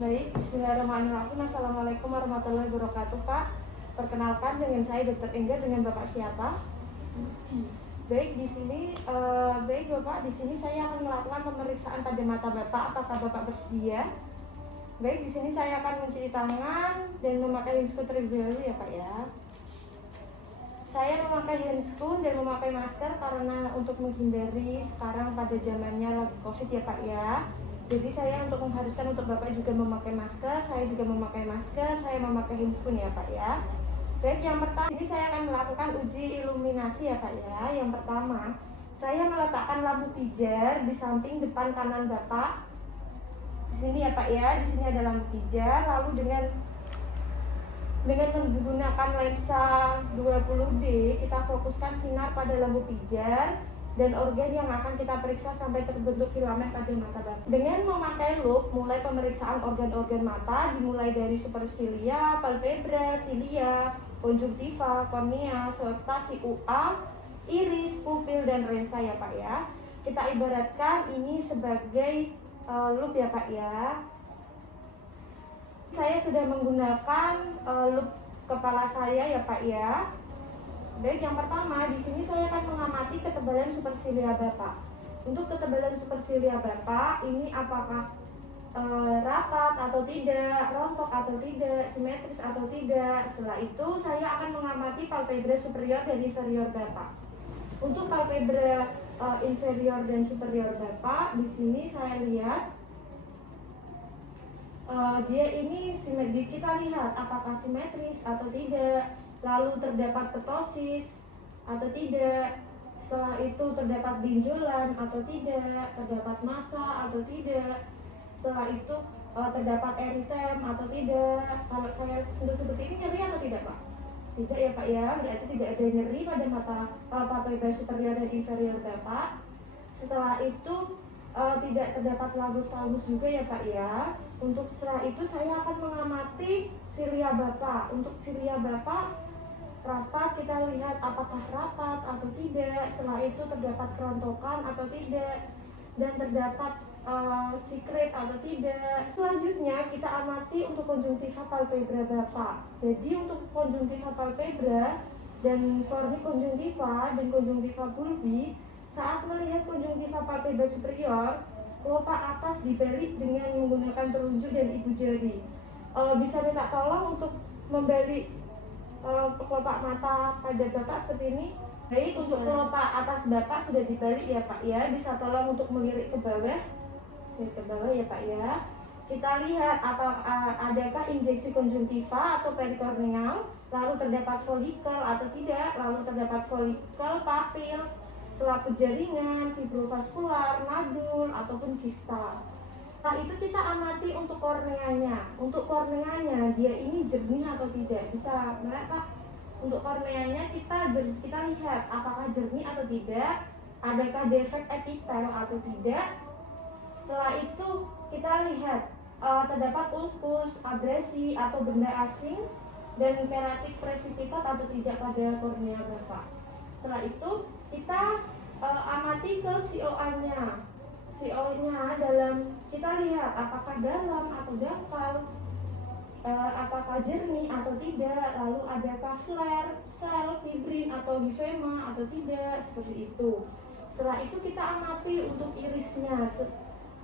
Baik, bismillahirrahmanirrahim. Assalamualaikum warahmatullahi wabarakatuh, Pak. Perkenalkan dengan saya Dr. Engga, dengan Bapak siapa? Baik, di sini Bapak, di sini saya akan melakukan pemeriksaan pada mata Bapak. Apakah Bapak bersedia? Baik, di sini saya akan mencuci tangan dan memakai handscoon terlebih dahulu ya, Pak ya. Saya memakai handscoon dan memakai masker karena untuk menghindari sekarang pada zamannya lagi Covid ya, Pak ya. Jadi saya untuk mengharuskan untuk Bapak juga memakai masker, saya juga memakai masker, saya memakai handscoon ya Pak ya. Baik, yang pertama ini saya akan melakukan uji iluminasi ya Pak ya. Yang pertama, saya meletakkan lampu pijar di samping depan kanan Bapak. Di sini ya Pak ya, di sini ada lampu pijar. Lalu dengan menggunakan lensa 20D, kita fokuskan sinar pada lampu pijar dan organ yang akan kita periksa sampai terbentuk filamen pada mata Bapak. Dengan memakai loop, mulai pemeriksaan organ-organ mata dimulai dari supersilia, palpebra, silia, konjungtiva, kornea, serta CUA, iris, pupil, dan lensa ya Pak ya. Kita ibaratkan ini sebagai loop ya Pak ya. Saya sudah menggunakan loop kepala saya ya Pak ya. Baik, yang pertama di sini saya akan mengamati ketebalan supersilia Bapak. Untuk ketebalan supersilia Bapak ini apakah rapat atau tidak, rontok atau tidak, simetris atau tidak. Setelah itu saya akan mengamati palpebra superior dan inferior Bapak. Untuk palpebra inferior dan superior Bapak, di sini saya lihat dia ini kita lihat apakah simetris atau tidak, lalu terdapat ptosis atau tidak, setelah itu terdapat benjolan atau tidak, terdapat massa atau tidak, setelah itu terdapat eritem atau tidak. Kalau saya sentuh seperti ini nyeri atau tidak Pak? Tidak ya Pak ya, berarti tidak ada nyeri pada mata palpebra superior dan inferior Bapak. Setelah itu tidak terdapat labus-labus juga ya Pak ya. Untuk setelah itu saya akan mengamati silia Bapak. Untuk silia Bapak rapat, kita lihat apakah rapat atau tidak. Setelah itu terdapat kerontokan atau tidak, dan terdapat secret atau tidak. Selanjutnya kita amati untuk konjungtiva palpebra Bapak. Jadi untuk konjungtiva palpebra dan kornik konjungtiva dan konjungtiva bulbi, saat melihat konjungtiva palpebra superior, kelopak atas dibalik dengan menggunakan telunjuk dan ibu jari. Bisa minta tolong untuk membalik kelopak mata pada Bapak seperti ini. Baik, untuk kelopak atas Bapak sudah dibalik ya Pak ya. Bisa tolong untuk melirik ke bawah. Ke bawah ya Pak ya. Kita lihat adakah injeksi konjungtiva atau perikorneal, lalu terdapat folikel atau tidak, lalu terdapat folikel, papil, selaput jaringan, fibrovaskular, nadul, ataupun kista. Setelah itu kita amati untuk korneanya. Untuk korneanya dia ini jernih atau tidak. Bisa melihat Pak? Untuk korneanya kita lihat apakah jernih atau tidak, adakah defek epitel atau tidak. Setelah itu kita lihat terdapat ulkus, abrasi atau benda asing, dan keratik presipitat atau tidak pada kornea Bapak. Setelah itu kita amati ke COA-nya. CO-nya dalam, kita lihat apakah dalam atau dangkal, apakah jernih atau tidak, lalu adakah flare, sel, fibrin atau lymphema atau tidak, seperti itu. Setelah itu kita amati untuk irisnya.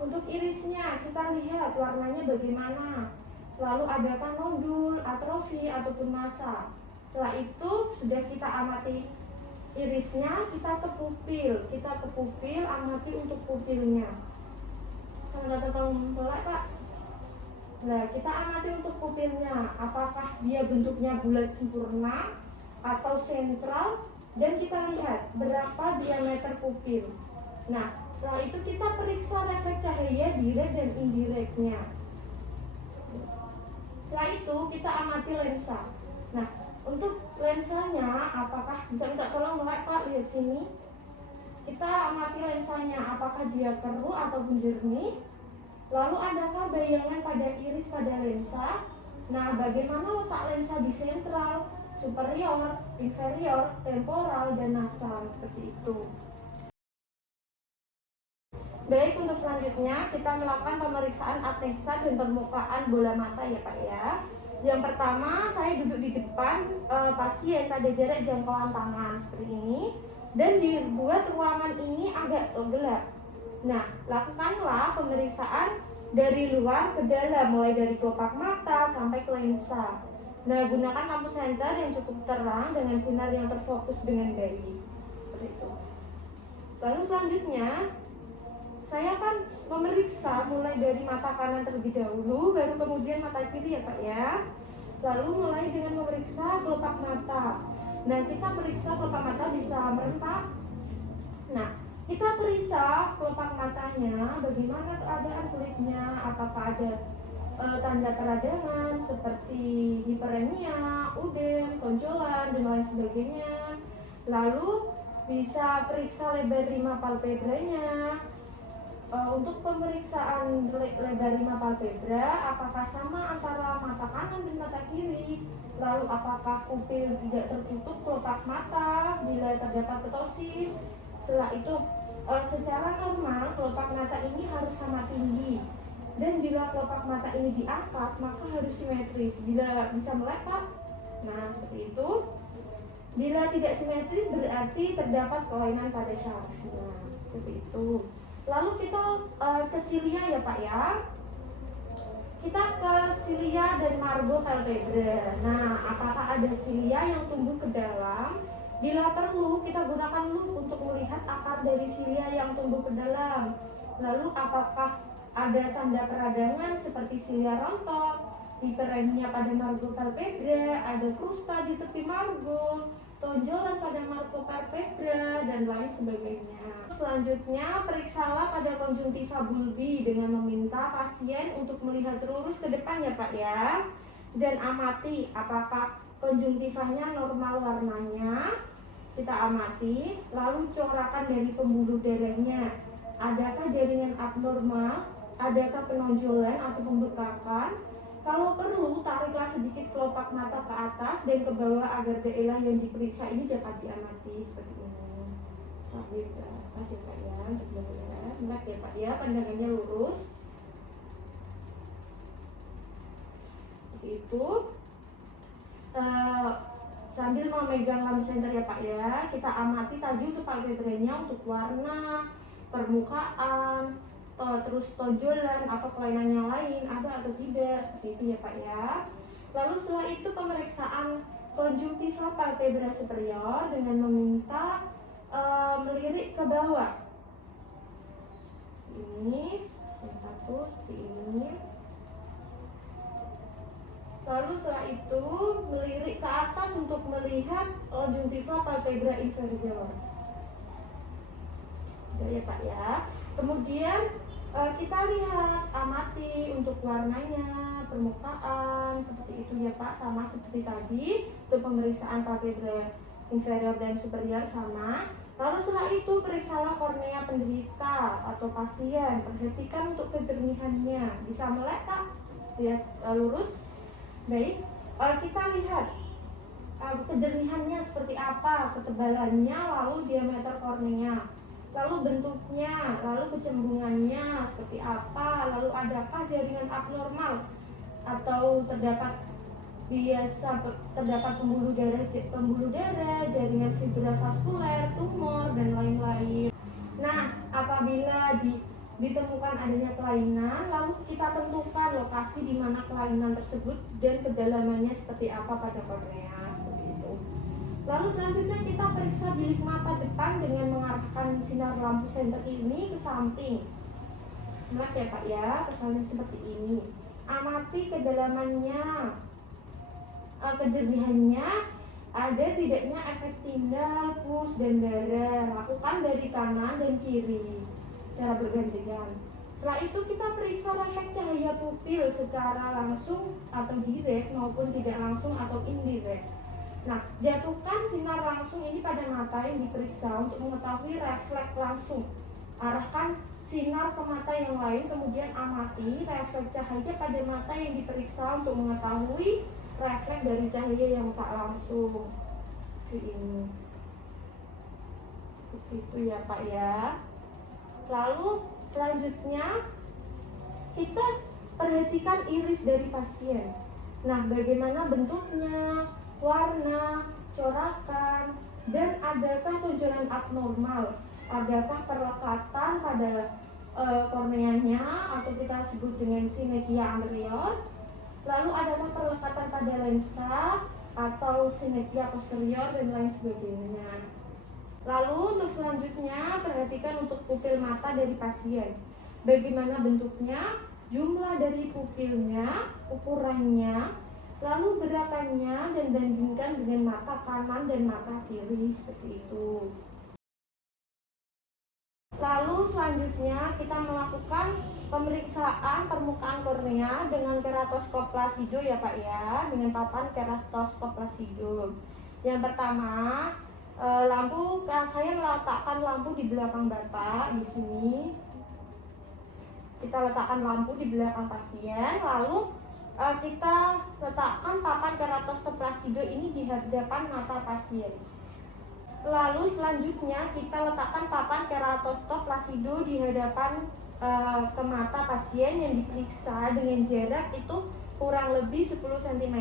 Untuk irisnya kita lihat warnanya bagaimana, lalu adakah nodul, atrofi ataupun massa. Setelah itu sudah kita amati irisnya, kita ke pupil, amati untuk pupilnya. Sama datang boleh Pak. Nah, kita amati untuk pupilnya, apakah dia bentuknya bulat sempurna atau sentral, dan kita lihat berapa diameter pupil. Nah, setelah itu kita periksa refleks cahaya direct dan indirectnya. Setelah itu kita amati lensa. Nah, untuk lensanya apakah bisa minta tolong melek Pak, lihat sini. Kita amati lensanya apakah dia keruh ataupun jernih. Lalu adakah bayangan pada iris pada lensa. Nah, bagaimana letak lensa di sentral, superior, inferior, temporal, dan nasal, seperti itu. Baik, untuk selanjutnya kita melakukan pemeriksaan apnexa dan permukaan bola mata ya Pak ya. Yang pertama, saya duduk di depan pasien pada jarak jangkauan tangan seperti ini, dan dibuat ruangan ini agak gelap. Nah, lakukanlah pemeriksaan dari luar ke dalam, mulai dari kelopak mata sampai ke lensa. Nah, gunakan lampu senter yang cukup terang dengan sinar yang terfokus dengan baik. Seperti itu. Lalu selanjutnya, saya akan memeriksa mulai dari mata kanan terlebih dahulu, baru kemudian mata kiri ya Pak ya. Lalu mulai dengan memeriksa kelopak mata. Nah, kita periksa kelopak mata bisa merentak. Nah, kita periksa kelopak matanya, bagaimana keadaan kulitnya, apakah ada tanda peradangan seperti hiperemia, udem, tonjolan, dan lain sebagainya. Lalu bisa periksa lebar rima palpebranya. Untuk pemeriksaan lebar rima palpebra, apakah sama antara mata kanan dan mata kiri? Lalu apakah pupil tidak tertutup kelopak mata bila terdapat ptosis? Setelah itu, secara normal kelopak mata ini harus sama tinggi. Dan bila kelopak mata ini diangkat, maka harus simetris. Bila bisa melepak, nah seperti itu. Bila tidak simetris berarti terdapat kelainan pada syarafnya. Seperti itu. Lalu kita ke silia ya Pak ya. Kita ke silia dan margo palpebra. Nah, apakah ada silia yang tumbuh ke dalam? Bila perlu, kita gunakan lup untuk melihat akar dari silia yang tumbuh ke dalam. Lalu apakah ada tanda peradangan seperti silia rontok, hiperemia pada margo palpebra, ada krusta di tepi margo, tonjolan pada margo palpebra, dan lain sebagainya. Selanjutnya, periksalah pada konjungtiva bulbi dengan meminta pasien untuk melihat lurus ke depan ya Pak ya. Dan amati apakah konjungtivanya normal warnanya. Kita amati, lalu corakan dari pembuluh darahnya. Adakah jaringan abnormal? Adakah penonjolan atau pembekakan? Kalau perlu, tariklah sedikit kelopak mata ke atas dan ke bawah agar daerah yang diperiksa ini dapat diamati seperti ini. Kasih Pak ya, untuk daerah. Ingat ya Pak ya, pandangannya lurus. Seperti itu. Sambil memegang lampu senter ya Pak ya, kita amati tadi untuk palpebranya, untuk warna, permukaan, terus tonjolan atau kelainan yang lain ada atau tidak, seperti itu ya Pak ya. Lalu setelah itu pemeriksaan konjungtiva palpebra superior dengan meminta melirik ke bawah. Ini yang satu seperti ini. Lalu setelah itu melirik ke atas untuk melihat konjungtiva palpebra inferior. Sudah ya Pak ya. Kemudian kita lihat, amati untuk warnanya, permukaan, seperti itu ya Pak, sama seperti tadi. Untuk pemeriksaan palpebra inferior dan superior sama. Lalu setelah itu periksalah kornea penderita atau pasien. Perhatikan untuk kejernihannya, bisa melek Pak, lihat lurus. Baik, kita lihat kejernihannya seperti apa, ketebalannya, lalu diameter kornea, lalu bentuknya, lalu kecembungannya seperti apa, lalu adakah jaringan abnormal atau terdapat pembuluh darah, jaringan fibra vaskuler, tumor, dan lain-lain. Nah, apabila ditemukan adanya kelainan, lalu kita tentukan lokasi di mana kelainan tersebut dan kedalamannya seperti apa pada kornea, seperti itu. Lalu selanjutnya kita periksa bilik mata depan dengan mengarahkan sinar lampu senter ini ke samping. Nah ya Pak ya, ke samping seperti ini. Amati kedalamannya, kejernihannya, ada tidaknya efek tindal, pus, dan darah. Lakukan dari kanan dan kiri secara bergantian. Setelah itu kita periksa refleks cahaya pupil secara langsung atau direct maupun tidak langsung atau indirect. Nah, jatuhkan sinar langsung ini pada mata yang diperiksa untuk mengetahui refleks langsung. Arahkan sinar ke mata yang lain, kemudian amati refleks cahaya pada mata yang diperiksa untuk mengetahui refleks dari cahaya yang tak langsung. Ini. Seperti itu ya Pak ya. Lalu Selanjutnya, kita perhatikan iris dari pasien. Nah, bagaimana bentuknya, warna, corakan, dan adakah tonjolan abnormal? Adakah perlekatan pada korneanya atau kita sebut dengan sinegia anterior? Lalu adakah perlekatan pada lensa atau sinegia posterior dan lain sebagainya. Lalu untuk selanjutnya, perhatikan untuk pupil mata dari pasien. Bagaimana bentuknya, jumlah dari pupilnya, ukurannya, lalu gerakannya, dan bandingkan dengan mata kanan dan mata kiri seperti itu. Lalu selanjutnya kita melakukan pemeriksaan permukaan kornea dengan keratoskop Placido ya Pak ya, dengan papan keratoskop Placido. Yang pertama, saya meletakkan lampu di belakang Bapak di sini. Kita letakkan lampu di belakang pasien, lalu kita letakkan papan keratoskop Placido ini di hadapan mata pasien. Lalu selanjutnya kita letakkan papan keratoskop Placido di hadapan ke mata pasien yang diperiksa dengan jarak itu kurang lebih 10 cm.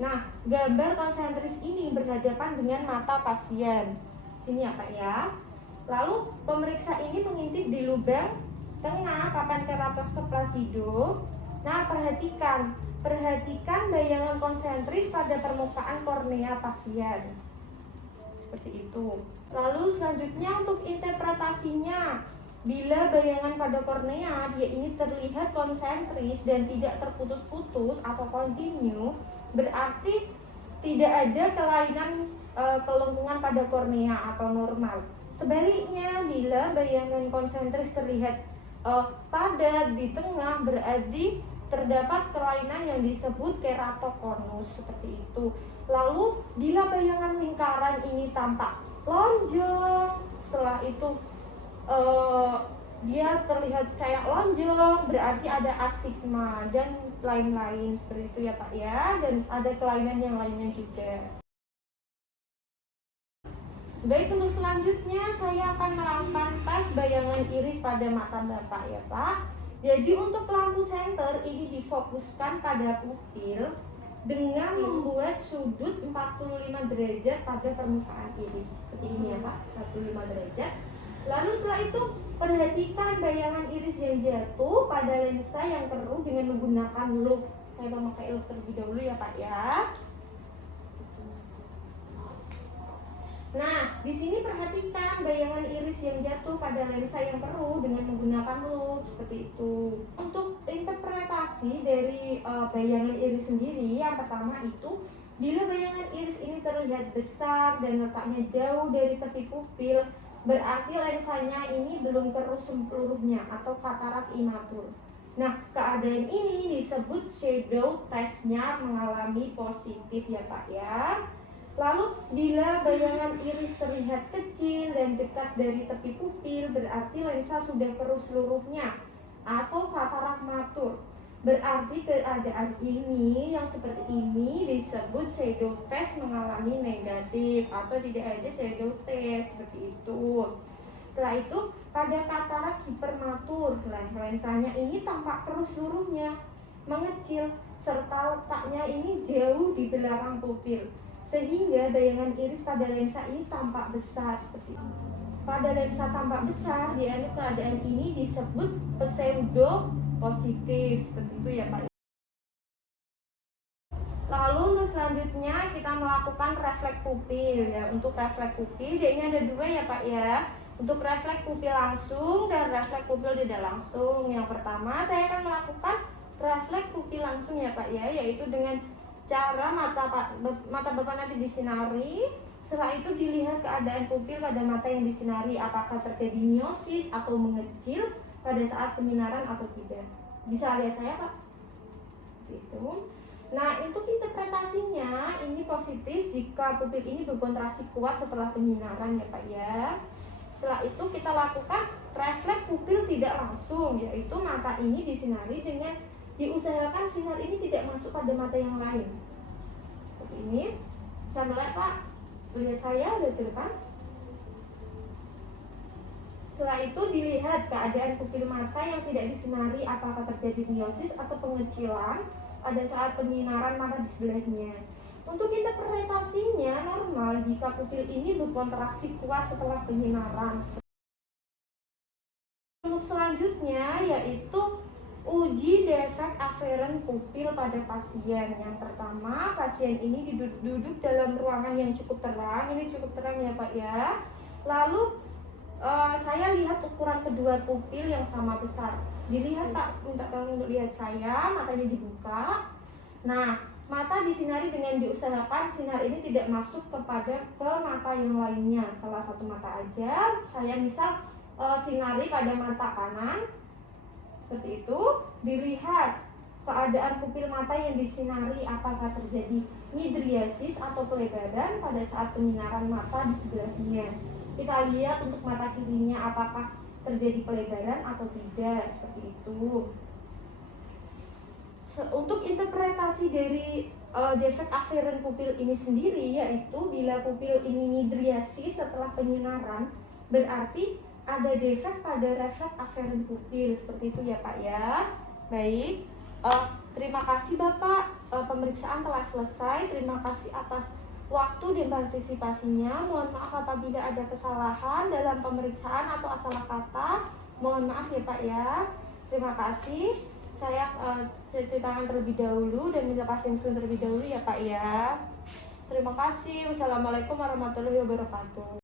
Nah, gambar konsentris ini berhadapan dengan mata pasien. Sini ya Pak ya. Lalu pemeriksa ini mengintip di lubang tengah papan keratoskop Placido. Nah, perhatikan bayangan konsentris pada permukaan kornea pasien. Seperti itu. Lalu selanjutnya untuk interpretasinya, bila bayangan pada kornea dia ini terlihat konsentris dan tidak terputus-putus atau kontinu, berarti tidak ada kelainan kelengkungan pada kornea atau normal. Sebaliknya, bila bayangan konsentris terlihat padat di tengah, berarti terdapat kelainan yang disebut keratokonus seperti itu. Lalu bila bayangan lingkaran ini tampak lonjong, setelah itu dia terlihat kayak lonjong, berarti ada astigma dan lain-lain seperti itu ya Pak ya, dan ada kelainan yang lainnya juga. Baik, untuk selanjutnya saya akan melakukan tes bayangan iris pada mata Bapak ya Pak. Jadi untuk lampu senter ini difokuskan pada pupil dengan membuat sudut 45 derajat pada permukaan iris. Seperti ini ya Pak, 45 derajat. Lalu setelah itu perhatikan bayangan iris yang jatuh pada lensa yang keruh dengan menggunakan loop. Saya memakai loop terlebih dahulu ya Pak ya. Nah, di sini perhatikan bayangan iris yang jatuh pada lensa yang keruh dengan menggunakan loop seperti itu. Untuk interpretasi dari bayangan iris sendiri, yang pertama itu bila bayangan iris ini terlihat besar dan letaknya jauh dari tepi pupil, berarti lensanya ini belum keruh seluruhnya atau katarak imatur. Nah, keadaan ini disebut shadow testnya mengalami positif ya Pak ya. Lalu bila bayangan iris terlihat kecil dan dekat dari tepi pupil, berarti lensa sudah keruh seluruhnya atau katarak matur. Berarti keadaan ini yang seperti ini disebut shadow test mengalami negatif atau tidak ada shadow test seperti itu. Setelah itu pada katarak hipermatur, lensanya ini tampak keruh seluruhnya, mengecil serta letaknya ini jauh di belakang pupil, sehingga bayangan iris pada lensa ini tampak besar seperti ini. Pada lensa tampak besar, di keadaan ini disebut pseudo positif seperti itu ya Pak. Lalu untuk selanjutnya kita melakukan refleks pupil ya. Untuk refleks pupil, ini ada dua ya Pak ya. Untuk refleks pupil langsung dan refleks pupil tidak langsung. Yang pertama saya akan melakukan refleks pupil langsung ya Pak ya, yaitu dengan cara mata Bapak nanti disinari. Setelah itu dilihat keadaan pupil pada mata yang disinari, apakah terjadi miosis atau mengecil pada saat penyinaran atau tidak. Bisa lihat saya Pak? Gitu. Nah, untuk interpretasinya ini positif jika pupil ini berkontraksi kuat setelah penyinaran ya Pak ya. Setelah itu kita lakukan refleks pupil tidak langsung, yaitu mata ini disinari dengan diusahakan sinar ini tidak masuk pada mata yang lain. Seperti ini. Bisa melihat Pak? Lihat saya dari depan. Setelah itu dilihat keadaan pupil mata yang tidak disinari, apakah terjadi miosis atau pengecilan pada saat penyinaran mata di sebelahnya. Untuk interpretasinya normal jika pupil ini berkontraksi kuat setelah penyinaran. Untuk selanjutnya yaitu uji defek aferen pupil pada pasien. Yang pertama, pasien ini duduk dalam ruangan yang cukup terang. Ini cukup terang ya Pak ya. Lalu saya lihat ukuran kedua pupil yang sama besar. Dilihat Pak, minta tolong untuk lihat saya, matanya dibuka. Nah, mata disinari dengan diusahakan sinar ini tidak masuk ke mata yang lainnya. Salah satu mata aja. Saya misal sinari pada mata kanan seperti itu. Dilihat keadaan pupil mata yang disinari, apakah terjadi midriasis atau pelebaran pada saat penyinaran mata di sebelahnya. Kita lihat untuk mata kirinya apakah terjadi pelebaran atau tidak, seperti itu. Untuk interpretasi dari defek aferen pupil ini sendiri, yaitu bila pupil ini midriasis setelah penyinaran, berarti ada defek pada refleks aferen pupil, seperti itu ya Pak ya. Baik, terima kasih Bapak, pemeriksaan telah selesai. Terima kasih atas waktu dan partisipasinya. Mohon maaf apabila ada kesalahan dalam pemeriksaan atau salah kata. Mohon maaf ya Pak ya. Terima kasih. Saya cuci tangan terlebih dahulu dan minta pasien terlebih dahulu ya Pak ya. Terima kasih. Wassalamualaikum warahmatullahi wabarakatuh.